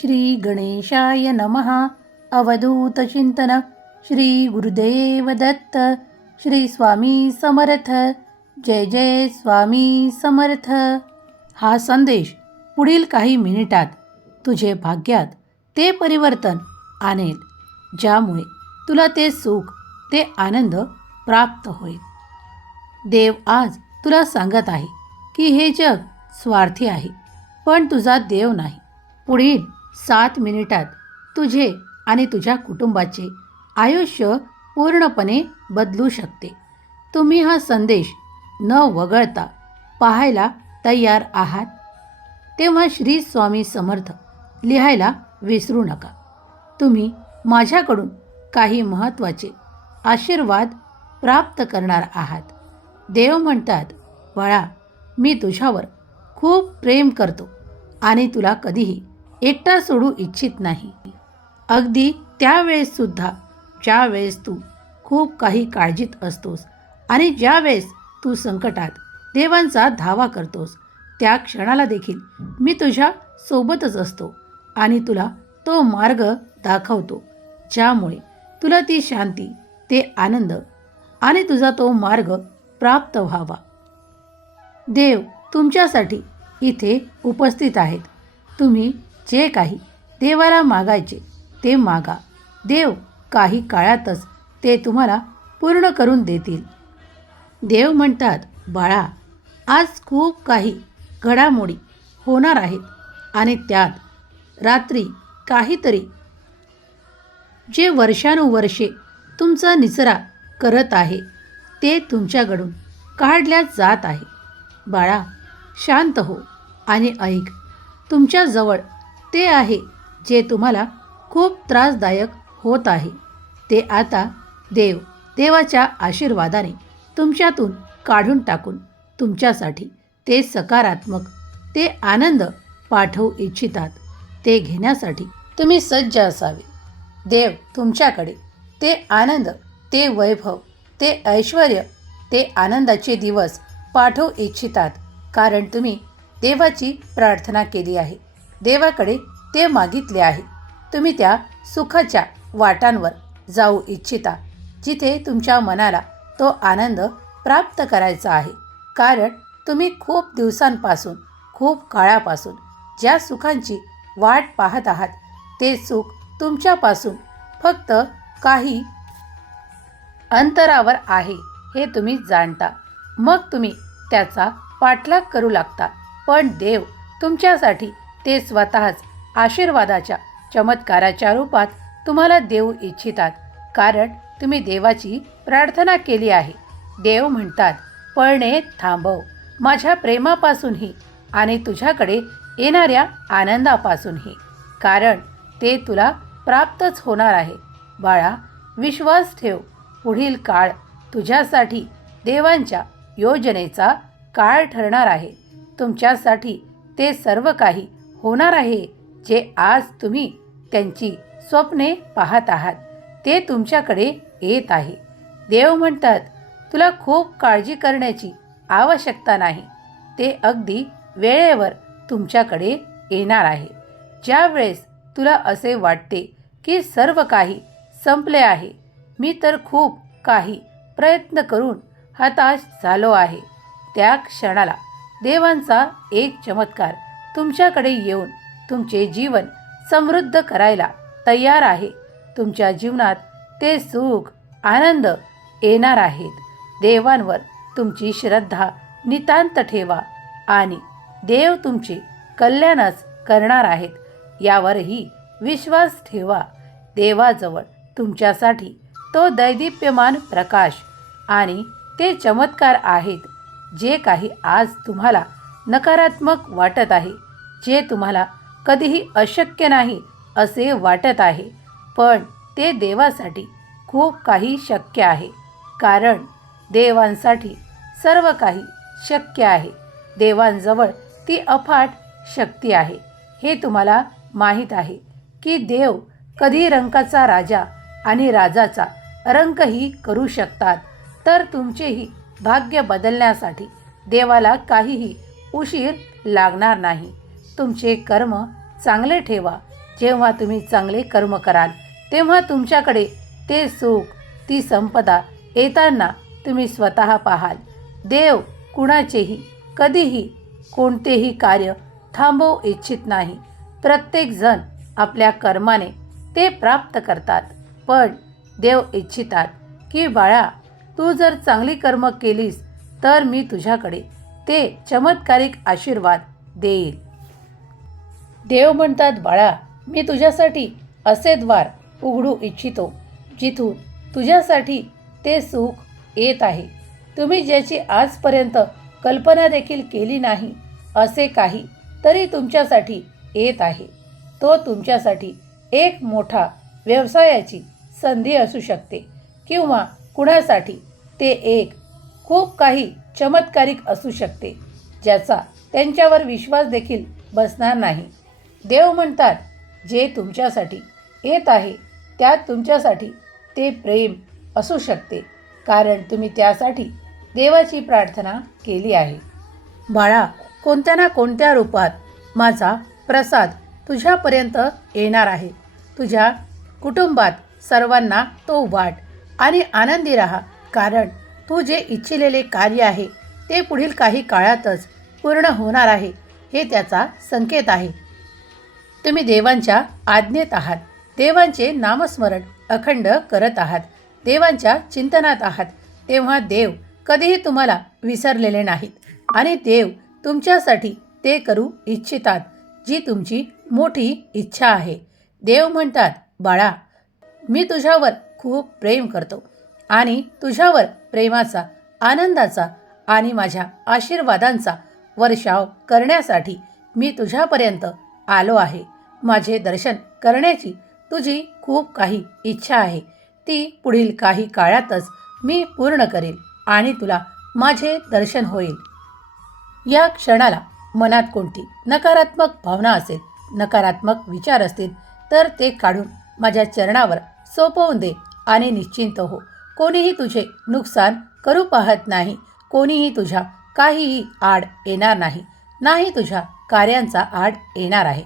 श्री गणेशाय नमः अवधूतचिंतन श्री गुरुदेव दत्त। श्री स्वामी समर्थ। जय जय स्वामी समर्थ। हा संदेश पुढील काही मिनिटात तुझे भाग्यात ते परिवर्तन आणेल ज्यामुळे तुला ते सुख ते आनंद प्राप्त होईल. देव आज तुला सांगत आहे की हे जग स्वार्थी आहे पण तुझा देव नाही. पुढील सात मिनिटात तुझे आणि तुझ्या कुटुंबाचे आयुष्य पूर्णपणे बदलू शकते. तुम्ही हा संदेश न वगळता पाहायला तयार आहात. तेव्हा श्री स्वामी समर्थ लिहायला विसरू नका. तुम्ही माझ्याकडून काही महत्त्वाचे आशीर्वाद प्राप्त करणार आहात. देव म्हणतात बाळा मी तुझ्यावर खूप प्रेम करतो आणि तुला कधीही एकटा सोडू इच्छित नाही. अगदी त्यावेळेससुद्धा ज्यावेळेस तू खूप काही काळजीत असतोस आणि ज्यावेळेस तू संकटात देवांचा धावा करतोस त्या क्षणाला देखील मी तुझ्या सोबतच असतो आणि तुला तो मार्ग दाखवतो ज्यामुळे तुला ती शांती ते आनंद आणि तुझा तो मार्ग प्राप्त व्हावा. देव तुमच्यासाठी इथे उपस्थित आहेत. तुम्ही जे काही देवाला मागायचे ते मागा. देव काही काळातच ते तुम्हाला पूर्ण करून देतील. देव म्हणतात बाळा आज खूप काही घडामोडी होणार आहेत आणि त्यात रात्री काहीतरी जे वर्षानुवर्षे तुमचा निचरा करत आहे ते तुमच्याकडून काढल्या जात आहे. बाळा शांत हो आणि ऐक तुमच्याजवळ ते आहे जे तुम्हाला खूप त्रासदायक होत आहे. ते आता देव देवाच्या आशीर्वादाने तुमच्यातून काढून टाकून तुमच्यासाठी ते सकारात्मक ते आनंद पाठवू इच्छितात. ते घेण्यासाठी तुम्ही सज्ज असावे. देव तुमच्याकडे ते आनंद ते वैभव ते ऐश्वर ते आनंदाचे दिवस पाठवू इच्छितात. कारण तुम्ही देवाची प्रार्थना केली आहे. देवाकडे ते मागितले आहे. तुम्ही त्या सुखाच्या वाटांवर जाऊ इच्छिता. जिथे तुमच्या मनाला तो आनंद प्राप्त करायचा आहे. कारण तुम्ही खूप दिवसांपासून खूप काळापासून ज्या सुखांची वाट पाहत आहात ते सुख तुमच्यापासून फक्त काही अंतरावर आहे हे तुम्ही जाणता. मग तुम्ही त्याचा पाठलाग करू लागता. पण देव तुमच्यासाठी ते स्वतःच आशीर्वादाच्या चमत्काराच्या रूपात तुम्हाला देऊ इच्छितात. कारण तुम्ही देवाची प्रार्थना केली आहे. देव म्हणतात पळणे थांबव. माझ्या प्रेमापासूनही आणि तुझ्याकडे येणाऱ्या आनंदापासूनही. कारण ते तुला प्राप्तच होणार आहे. बाळा विश्वास ठेव. पुढील काळ तुझ्यासाठी देवांच्या योजनेचा काळ ठरणार आहे. तुमच्यासाठी ते सर्व काही होणार आहे जे आज तुम्ही त्यांची स्वप्ने पाहत आहात ते तुमच्याकडे येत आहे. देव म्हणतात तुला खूप काळजी करण्याची आवश्यकता नाही. ते अगदी वेळेवर तुमच्याकडे येणार आहे. ज्यावेळेस तुला असे वाटते की सर्व काही संपले आहे मी तर खूप काही प्रयत्न करून हताश झालो आहे. त्या क्षणाला देवांचा एक चमत्कार तुमच्याकडे येऊन तुमचे जीवन समृद्ध करायला तयार आहे. तुमच्या जीवनात ते सुख आनंद येणार आहेत. देवांवर तुमची श्रद्धा नितांत ठेवा आणि देव तुमचे कल्याणच करणार आहेत. यावरही विश्वास ठेवा. देवाजवळ तुमच्यासाठी तो दैदिप्यमान प्रकाश आणि ते चमत्कार आहेत जे काही आज तुम्हाला नकारात्मक वाटत आहे. जे तुम्हाला कधीही अशक्य नाही असे वाटत आहे पण ते देवासाठी खूप काही शक्य आहे. कारण देवांसाठी सर्व काही शक्य आहे. देवांजवळ ती अफाट शक्ती आहे. हे तुम्हाला माहीत आहे की देव कधी रंकाचा राजा आणि राजाचा रंकही करू शकतात. तर तुमचेही भाग्य बदलण्यासाठी देवाला काहीही उशीर लागणार नाही. तुमचे कर्म चांगले ठेवा. जेव्हा तुम्ही चांगले कर्म कराल तेव्हा तुमच्याकडे ते सुख ती संपदा येताना तुम्ही स्वतः पाहाल. देव कुणाचेही कधीही कोणतेही कार्य थांबवू इच्छित नाही. प्रत्येकजण आपल्या कर्माने ते प्राप्त करतात. पण देव इच्छितात की बाळा तू जर चांगली कर्म केलीस तर मी तुझ्याकडे ते चमत्कारिक आशीर्वाद देईल. देव म्हणतात बाळा मी तुझ्यासाठी असे द्वार उघडू इच्छितो जिथून तुझ्यासाठी ते सुख येत आहे. तुम्ही ज्याची आजपर्यंत कल्पना देखील केली नाही असे काही तरी तुमच्यासाठी येत आहे. तो तुमच्यासाठी एक मोठा व्यवसायाची संधी असू शकते किंवा कुणासाठी ते एक खूप काही चमत्कारिक असू शकते ज्याचा त्यांच्यावर विश्वास देखील बसणार नाही. देव म्हणतात जे तुमच्यासाठी येत आहे त्यात तुमच्यासाठी ते प्रेम असू शकते कारण तुम्ही त्यासाठी देवाची प्रार्थना केली आहे. बाळा कोणत्या ना कोणत्या रूपात माझा प्रसाद तुझ्यापर्यंत येणार आहे. तुझ्या कुटुंबात सर्वांना तो वाट आणि आनंदी राहा कारण तू जे इच्छिलेले कार्य आहे ते पुढील काही काळातच पूर्ण होणार आहे हे त्याचा संकेत आहे. तुम्ही देवांच्या आज्ञेत आहात. देवांचे नामस्मरण अखंड करत आहात. देवांच्या चिंतनात आहात. तेव्हा देव कधीही तुम्हाला विसरलेले नाहीत. आणि देव तुमच्यासाठी ते करू इच्छितात जी तुमची मोठी इच्छा आहे. देव म्हणतात बाळा मी तुझ्यावर खूप प्रेम करतो. आणि तुझ्यावर प्रेमाचा आनंदाचा आणि माझ्या आशीर्वादांचा वर्षाव करण्यासाठी मी तुझ्यापर्यंत आलो आहे. माझे दर्शन करण्याची तुझी खूप काही इच्छा आहे. ती पुढील काही काळातच मी पूर्ण करेल आणि तुला माझे दर्शन होईल. या क्षणाला मनात कोणती नकारात्मक भावना असेल नकारात्मक विचार असतील तर ते काढून माझ्या चरणावर सोपवून दे आणि निश्चिंत हो. कोणीही तुझे नुकसान करू पाहत नाही. कोणीही तुझ्या काहीही आड येणार नाही. नाही तुझ्या कार्यांचा आड येणार आहे.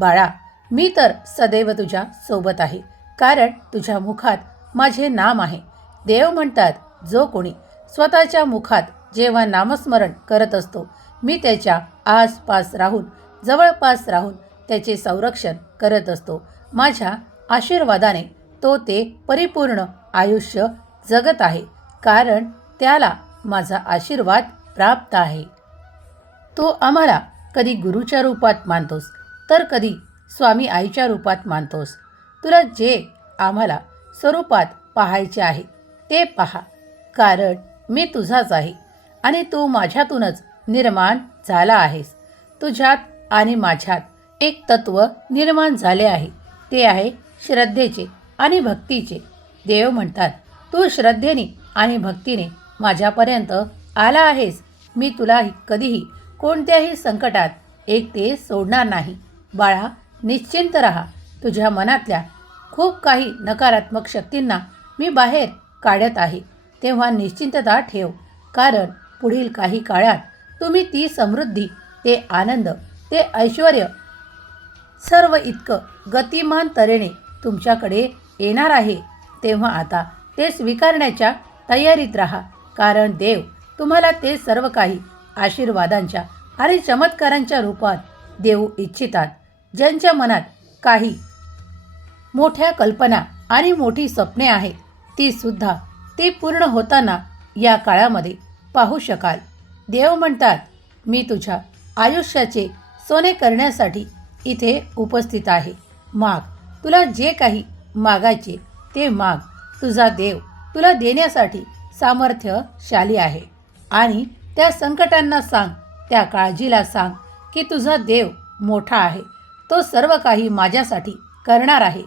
बाळा मी तर सदैव तुझ्या सोबत आहे. कारण तुझ्या मुखात माझे नाम आहे. देव म्हणतात जो कोणी स्वतःच्या मुखात जेव्हा नामस्मरण करत असतो मी त्याच्या आसपास राहून जवळपास राहून त्याचे संरक्षण करत असतो. माझ्या आशीर्वादाने तो ते परिपूर्ण आयुष्य जगत आहे. कारण त्याला माझा आशीर्वाद प्राप्त आहे. तो आम्हाला कधी गुरुच्या रूपात मानतोस? तर कधी स्वामी आईच्या रूपात मानतोस. तुला जे आम्हाला स्वरूपात पाहायचे आहे ते पहा. कारण मी तुझाच आहे आणि तू माझ्यातूनच निर्माण झाला आहेस. तुझ्यात आणि माझ्यात एक तत्व निर्माण झाले आहे. ते आहे श्रद्धेचे आणि भक्तीचे. देव म्हणतात तू श्रद्धेने आणि भक्तीने माझ्यापर्यंत आला आहेस. मी तुला कधीही कोणत्याही संकटात एकटे सोडणार नाही. बाळा निश्चिंत राहा. तुझ्या मनातल्या खूप काही नकारात्मक शक्तींना मी बाहेर काढत आहे. तेव्हा निश्चिंतता ठेव. कारण पुढील काही काळात तुम्ही ती समृद्धी ते आनंद ते ऐश्वर सर्व इतकं गतिमान तऱ्हेने तुमच्याकडे येणार आहे. तेव्हा आता ते स्वीकारण्याच्या तयारीत राहा. कारण देव तुम्हाला ते सर्व काही आशीर्वादांच्या आणि चमत्कारांच्या रूपात देऊ इच्छितात. ज्यांच्या मनात काही मोठ्या कल्पना आणि मोठी स्वप्ने आहेत ती सुद्धा ती पूर्ण होताना या काळामध्ये पाहू शकाल. देव म्हणतात मी तुझ्या आयुष्याचे सोने करण्यासाठी इथे उपस्थित आहे. माग तुला जे काही मागायचे ते माग. तुझा देव तुला देण्यासाठी सामर्थ्यशाली आहे. आणि त्या संकटांना सांग त्या काळजीला सांग की तुझा देव मोठा आहे. तो सर्व काही माझ्यासाठी करणार आहे.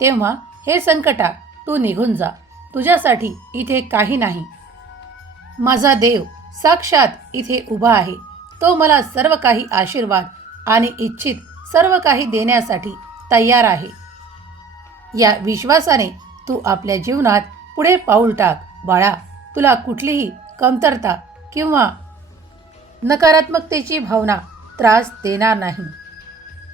तेव्हा हे संकटा तू निघून जा. तुझ्यासाठी इथे काही नाही. माझा देव साक्षात इथे उभा आहे. तो मला सर्व काही आशीर्वाद आणि इच्छित सर्व काही देण्यासाठी तयार आहे. या विश्वासाने तू आपल्या जीवनात पुढे पाऊल टाक बाळा. तुला कुठलीही कमतरता किंवा नकारात्मकतेची भावना त्रास देणार नाही.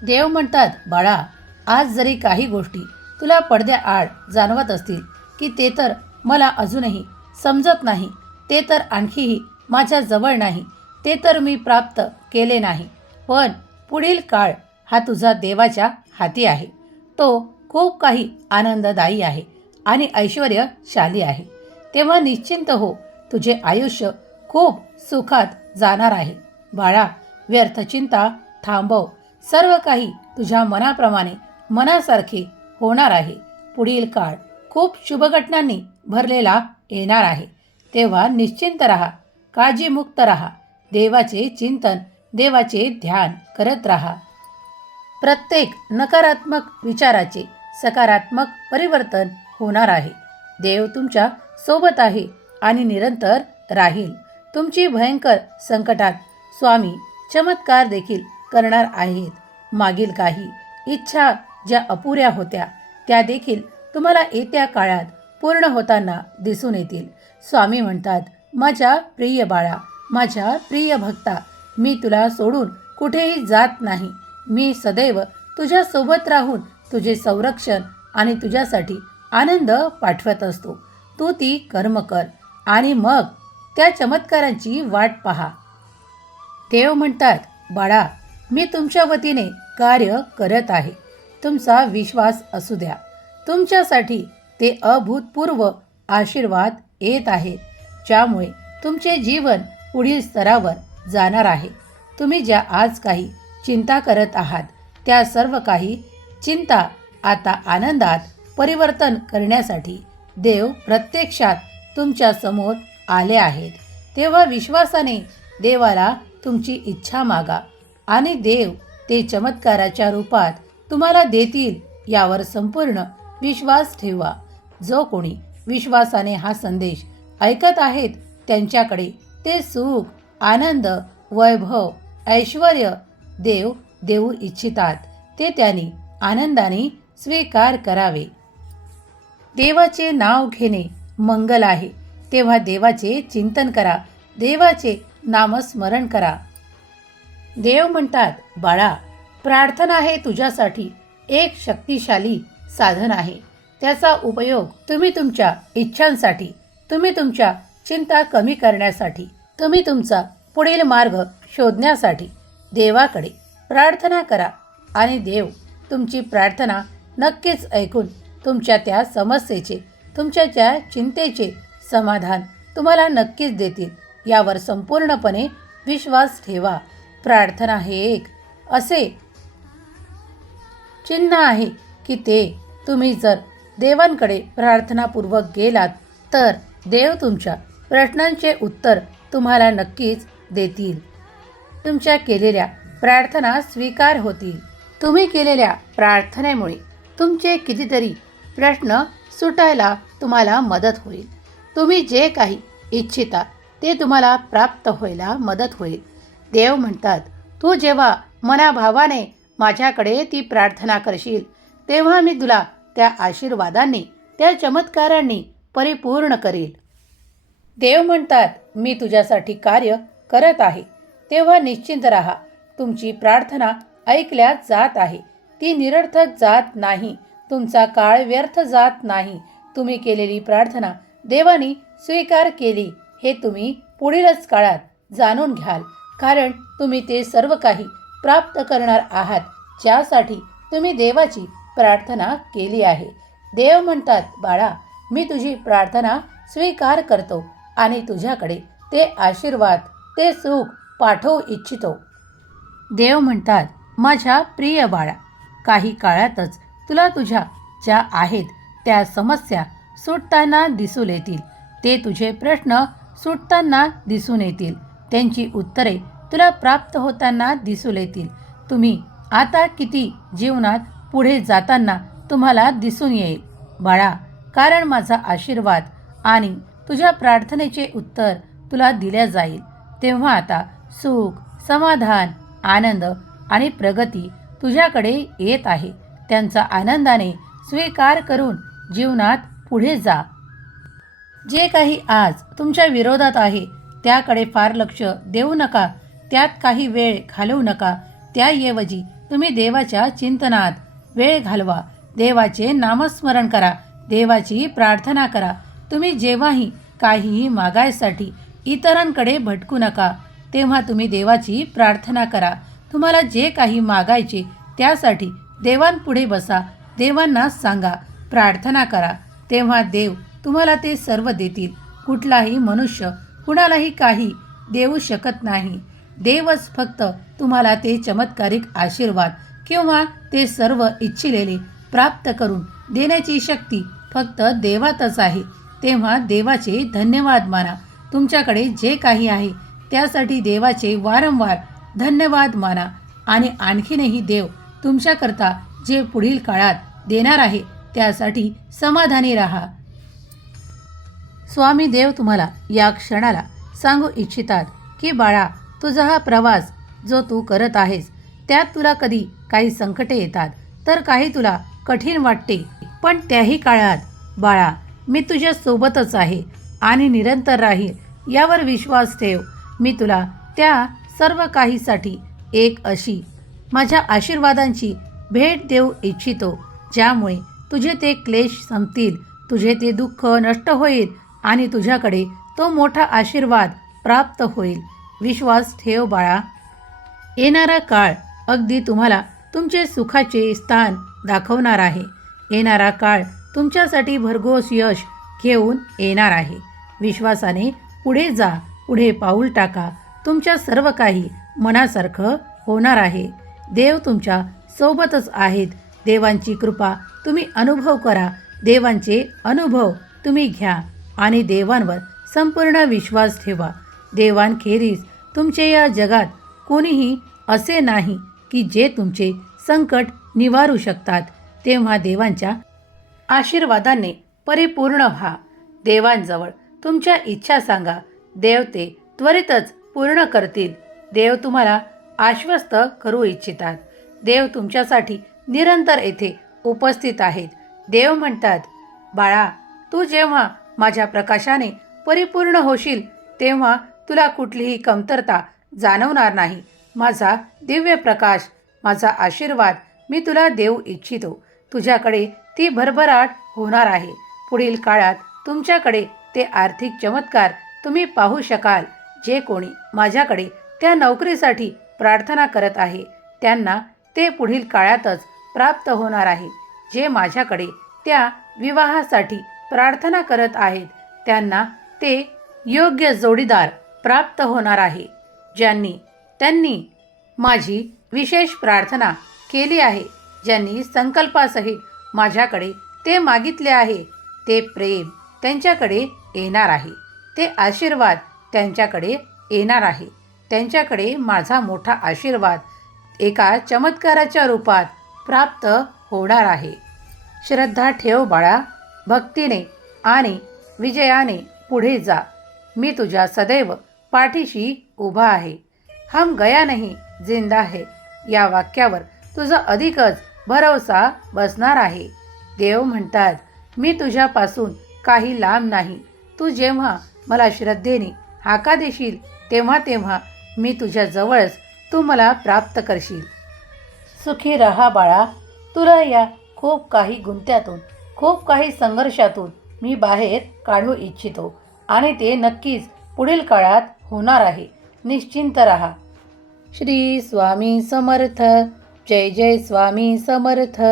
देव म्हणतात बाळा आज जरी काही गोष्टी तुला पडद्याआड जाणवत असतील की ते तर मला अजूनही समजत नाही ते तर आणखीही माझ्या जवळ नाही ते तर मी प्राप्त केले नाही पण पुढील काळ हा तुझा देवाच्या हाती आहे. तो खूप काही आनंददायी आहे आणि ऐश्वर्यशाली आहे. तेव्हा निश्चिंत हो तुझे आयुष्य खूप सुखात जाणार आहे. बाळा व्यर्थ चिंता थांबव. सर्व काही तुझ्या मनाप्रमाणे मनासारखे होणार आहे. पुढील काळ खूप शुभ घटनांनी भरलेला येणार आहे. तेव्हा निश्चिंत राहा काळजीमुक्त राहा देवाचे चिंतन देवाचे ध्यान करत राहा. प्रत्येक नकारात्मक विचाराचे सकारात्मक परिवर्तन होणार आहे. देव तुमच्यासोबत आहे आणि निरंतर राहील. तुमची भयंकर संकटात स्वामी चमत्कार देखील करणार आहेत. मागील काही इच्छा ज्या अपुऱ्या होत्या त्या देखील तुम्हाला येत्या काळात पूर्ण होताना दिसून येतील. स्वामी म्हणतात माझ्या प्रिय बाळा माझ्या प्रिय भक्ता मी तुला सोडून कुठेही जात नाही. मी सदैव तुझ्यासोबत राहून तुझे संरक्षण आणि तुझ्यासाठी आनंद पाठवत असतो. तू ती कर्म कर आणि मग त्या चमत्कारांची वाट पहा. देव म्हणतात बाळा मी तुमच्या वतीने कार्य करत आहे. तुमचा विश्वास असू द्या. तुमच्यासाठी ते अभूतपूर्व आशीर्वाद येत आहेत ज्यामुळे तुमचे जीवन पुढील स्तरावर जाणार आहे. तुम्ही ज्या आज काही चिंता करत आहात त्या सर्व काही चिंता आता आनंदात परिवर्तन करण्यासाठी देव प्रत्यक्षात तुमच्यासमोर आले आहेत. तेव्हा विश्वासाने देवाला तुमची इच्छा मागा. आणि देव ते चमत्काराच्या रूपात तुम्हाला देतील यावर संपूर्ण विश्वास ठेवा. जो कोणी विश्वासाने हा संदेश ऐकत आहेत त्यांच्याकडे ते सुख आनंद वैभव ऐश्वर देव देऊ इच्छितात. ते त्यांनी आनंदाने स्वीकार करावे. देवाचे नाव घेणे मंगल आहे. तेव्हा देवाचे चिंतन करा. देवाचे नामस्मरण करा. देव म्हणतात बाळा प्रार्थना हे तुझ्यासाठी. एक शक्तिशाली साधन आहे. त्याचा उपयोग तुम्ही तुमच्या इच्छांसाठी तुम्ही तुमच्या चिंता कमी करण्यासाठी तुम्ही तुमचा पुढील मार्ग शोधण्यासाठी देवाकडे प्रार्थना करा आणि देव तुमची प्रार्थना नक्कीच ऐकून तुमच्या त्या समस्येचे तुमच्या त्या चिंतेचे समाधान तुम्हाला नक्कीच देतील. यावर संपूर्णपणे विश्वास ठेवा. प्रार्थना हे एक असे चिन्ह आहे की ते तुम्ही जर देवांकडे प्रार्थनापूर्वक गेलात तर देव तुमच्या प्रश्नांचे उत्तर तुम्हाला नक्कीच देतील. तुमच्या केलेल्या प्रार्थना स्वीकार होतील. तुम्ही केलेल्या प्रार्थनेमुळे तुमचे कितीतरी प्रश्न सुटायला तुम्हाला मदत होईल. तुम्ही जे काही इच्छिता ते तुम्हाला प्राप्त व्हायला मदत होईल. देव म्हणतात तू जेव्हा मनाभावाने माझ्याकडे ती प्रार्थना करशील तेव्हा मी तुला त्या आशीर्वादांनी त्या चमत्कारांनी परिपूर्ण करील. देव म्हणतात मी तुझ्यासाठी कार्य करत आहे. तेव्हा निश्चिंत राहा. तुमची प्रार्थना ऐकल्या जात आहे. ती निरर्थक जात नाही. तुमचा काळ व्यर्थ जात नाही. तुम्ही केलेली प्रार्थना देवानी स्वीकार केली हे तुम्ही पुढीलच काळात जाणून घ्याल. कारण तुम्ही ते सर्व काही प्राप्त करणार आहात ज्यासाठी तुम्ही देवाची प्रार्थना केली आहे. देव म्हणतात बाळा मी तुझी प्रार्थना स्वीकार करतो आणि तुझ्याकडे ते आशीर्वाद ते सुख पाठवू इच्छितो. देव म्हणतात माझ्या प्रिय बाळा काही काळातच तुला तुझ्या ज्या आहेत त्या समस्या सुटताना दिसून येतील. ते तुझे प्रश्न सुटताना दिसून येतील. त्यांची उत्तरे तुला प्राप्त होताना दिसून येतील. तुम्ही आता किती जीवनात पुढे जाताना तुम्हाला दिसून येईल. बाळा कारण माझा आशीर्वाद आणि तुझ्या प्रार्थनेचे उत्तर तुला दिल्या जाईल. तेव्हा आता सुख समाधान आनंद आणि प्रगती तुझ्याकडे येत आहे. त्यांचा आनंदाने स्वीकार करून जीवनात पुढे जा. जे काही आज तुमच्या विरोधात आहे त्याकडे फार लक्ष देऊ नका. त्यात काही वेळ घालवू नका. त्याऐवजी तुम्ही देवाच्या चिंतनात वेळ घालवा. देवाचे नामस्मरण करा. देवाची प्रार्थना करा. तुम्ही जेव्हाही काहीही मागायसाठी इतरांकडे भटकू नका. तेव्हा तुम्ही देवाची प्रार्थना करा. तुम्हाला जे काही मागायचे त्यासाठी देवांपुढे बसा. देवांना सांगा. प्रार्थना करा. तेव्हा देव तुम्हाला ते सर्व देतील. कुठलाही मनुष्य कुणालाही काही देऊ शकत नाही. देवच फक्त तुम्हाला ते चमत्कारिक आशीर्वाद किंवा ते सर्व इच्छिलेले प्राप्त करून देण्याची शक्ती फक्त देवातच आहे. तेव्हा देवाचे धन्यवाद माना. तुमच्याकडे जे काही आहे त्यासाठी देवाचे वारंवार धन्यवाद माना. आणि आणखीनही देव तुमच्याकरता जे पुढील काळात देणार आहे त्यासाठी समाधानी राहा. स्वामी देव तुम्हाला या क्षणाला सांगू इच्छितात की बाळा तुझा हा प्रवास जो तू करत आहेस त्यात तुला कधी काही संकटे येतात तर काही तुला कठीण वाटते. पण त्याही काळात बाळा मी तुझ्या सोबतच आहे आणि निरंतर राहील यावर विश्वास ठेव. मी तुला त्या सर्व काहीसाठी एक अशी माझ्या आशीर्वादांची भेट देऊ इच्छितो ज्यामुळे तुझे ते क्लेश संपतील तुझे ते दुःख नष्ट होईल आणि तुझ्याकडे तो मोठा आशीर्वाद प्राप्त होईल. विश्वास ठेव बाळा. येणारा काळ अगदी तुम्हाला तुमचे सुखाचे स्थान दाखवणार आहे. येणारा काळ तुमच्यासाठी भरघोस यश घेऊन येणार आहे. विश्वासाने पुढे जा पुढे पाऊल टाका. तुमच्या सर्व काही मनासारखं होणार आहे. देव तुमच्या सोबतच आहेत. देवांची कृपा तुम्ही अनुभव करा. देवांचे अनुभव तुम्ही घ्या. आणि देवांवर संपूर्ण विश्वास ठेवा. देवांखेरीज तुमचे या जगात कोणीही असे नाही की जे तुमचे संकट निवारू शकतात. तेव्हा देवांच्या आशीर्वादाने परिपूर्ण व्हा. देवांजवळ तुमच्या इच्छा सांगा. देव ते त्वरितच पूर्ण करतील. देव तुम्हाला आश्वस्त करू इच्छितात. देव तुमच्यासाठी निरंतर येथे उपस्थित आहेत. देव म्हणतात बाळा तू जेव्हा माझ्या प्रकाशाने परिपूर्ण होशील तेव्हा तुला कुठलीही कमतरता जाणवणार नाही. माझा दिव्य प्रकाश माझा आशीर्वाद मी तुला देऊ इच्छितो. तुझ्याकडे ती भरभराट होणार आहे. पुढील काळात तुमच्याकडे ते आर्थिक चमत्कार तुम्ही पाहू शकाल. जे कोणी माझ्याकडे त्या नोकरीसाठी प्रार्थना करत आहे त्यांना ते पुढील काळातच प्राप्त होणार आहे. जे माझ्याकडे त्या विवाहासाठी प्रार्थना करत आहेत. त्यांना ते योग्य जोडीदार प्राप्त होणार आहे. ज्यांनी त्यांनी माझी विशेष प्रार्थना केली आहे. ज्यांनी संकल्पासहित माझ्याकडे ते मागितले आहे ते प्रेम त्यांच्याकडे येणार आहे. ते आशीर्वाद त्यांच्याकडे येणार आहे. त्यांच्याकडे माझा मोठा आशीर्वाद एका चमत्काराच्या रूपात प्राप्त होणार आहे. श्रद्धा ठेव बाळा. भक्तीने आणि विजयाने पुढे जा. मी तुझ्या सदैव पाठीशी उभा आहे. हम गया नाही जिंदा है. या वाक्यावर तुझा अधिकच भरवसा बसणार आहे. देव म्हणतात मी तुझ्यापासून काही लांब नाही. तू जेव्हा मला श्रद्धेने हाका देशील तेव्हा तेव्हा मी तुझ्या जवळच तू मला प्राप्त करशील. सुखी रहा बाळा. तुला या खूप काही गुंत्यातून खूप काही संघर्षातून मी बाहेर काढू इच्छितो आणि ते नक्कीच पुढील काळात होणार आहे. निश्चिंत रहा. श्री स्वामी समर्थ. जय जय स्वामी समर्थ.